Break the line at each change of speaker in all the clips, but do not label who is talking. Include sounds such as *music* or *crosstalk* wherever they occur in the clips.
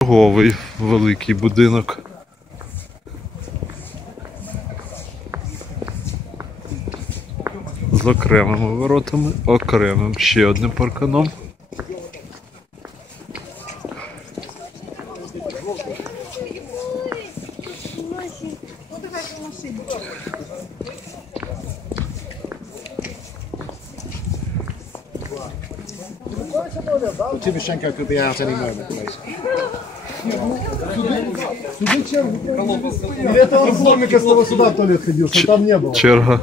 Торговий великий будинок. З окремими воротами, окремим ще одним парканом.
But
Timoshenko could be out any moment, basically.
Черга.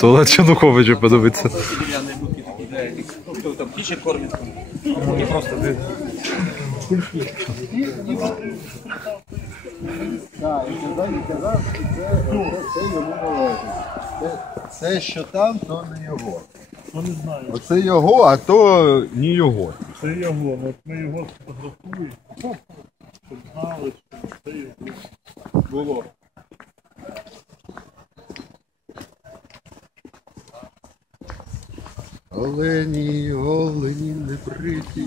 То на подивиться.
Просто
Так, і казав, і казав, що це, це йому належить. Це, це, що там, то не його.
То не знаю,
Оце його, а то не його.
це його, от ми його сфотографуємо, щоб знали, що це його. Було.
Олені, олені, не бриті,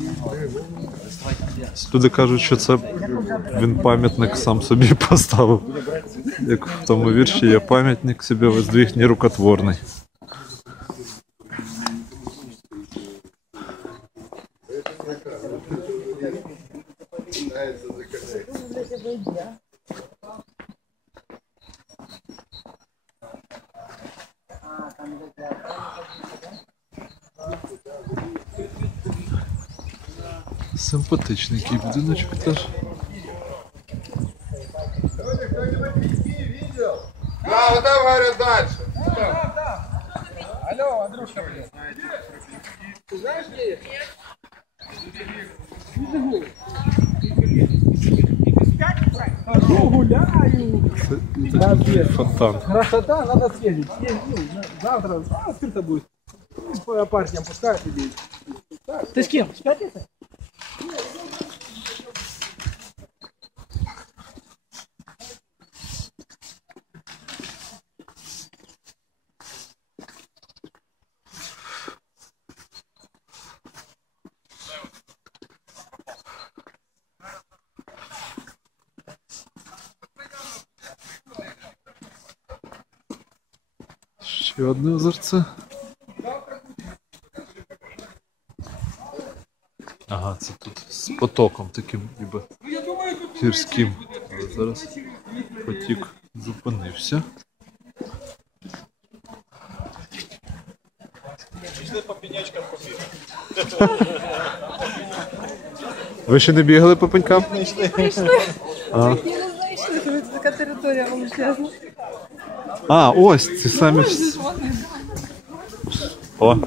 Люди кажуть, що це він пам'ятник сам собі *laughs* поставив. Як в тому вірші я пам'ятник собі воздвиг нерукотворний. Симпатичний який будиночок теж.
Да, вот там говорю дальше.
Алло, Андрюша, блин. Ты знаешь, где я? Хожу, гуляю.
Это фонтан.
Красота, надо съездить. Съездил. Ну, завтра а, открыто будет. Ну, по партиям пускай людей. Ты с кем? С пятницы?
Ще одне озерце. Ага, це тут з потоком таким ніби гірським. Але зараз потік зупинився. Ви ще не бігали по пенькам? Знаю,
що це така територія величезна.
А, ось ці самі. О.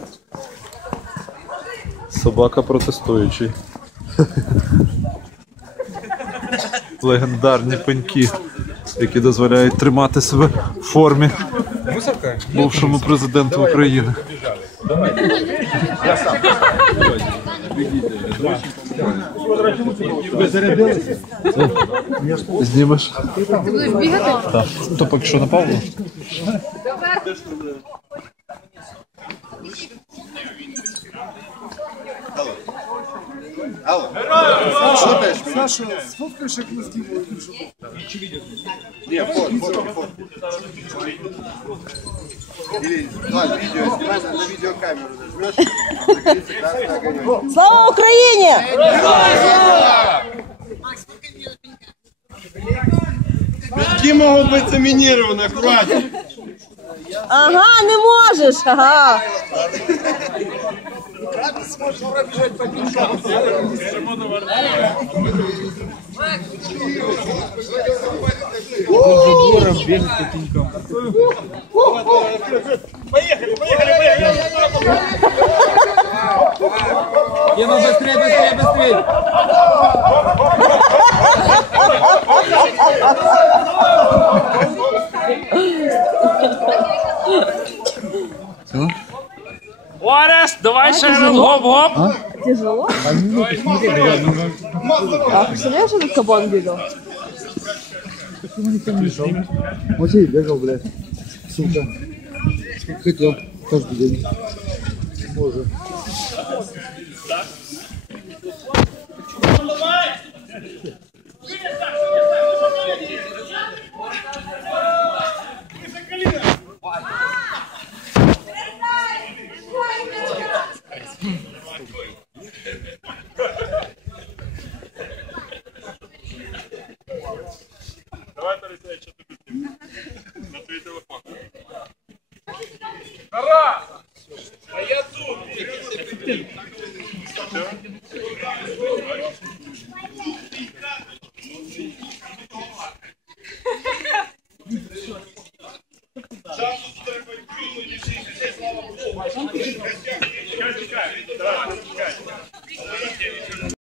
Собака протестуючий. Легендарні пеньки, які дозволяють тримати себе в формі бувшому президенту України. Знімеш?
Ти
будеш бігати?
Так. То поки що на Павло.
Що теж? Саша,
сфоткаєш, як ми з ким
Ні, фото, фото, фото. Или, ладно, видео, снимай на, на видеокамеру нажмешь, загорится красный огонек.
Слава
Україні!
Пеньки могут быть заминированы, аккуратно.
Ага, не можеш. Ага. Как ты сможешь пробежать
по пешкам?
Гором бегать по пенькам.
Поехали, поехали, поехали. Ева, быстрее, быстрее, быстрее.
Орес, давай ще
раз, гоп-гоп! Тяжело? А представляешь, что тут кабан бегал?
Матвей бегал, блядь. Сука. Хотел каждый день. Боже. Давай, Тарасия, что ты быстрее. На твой телефон. Тарас! А я тут! Все?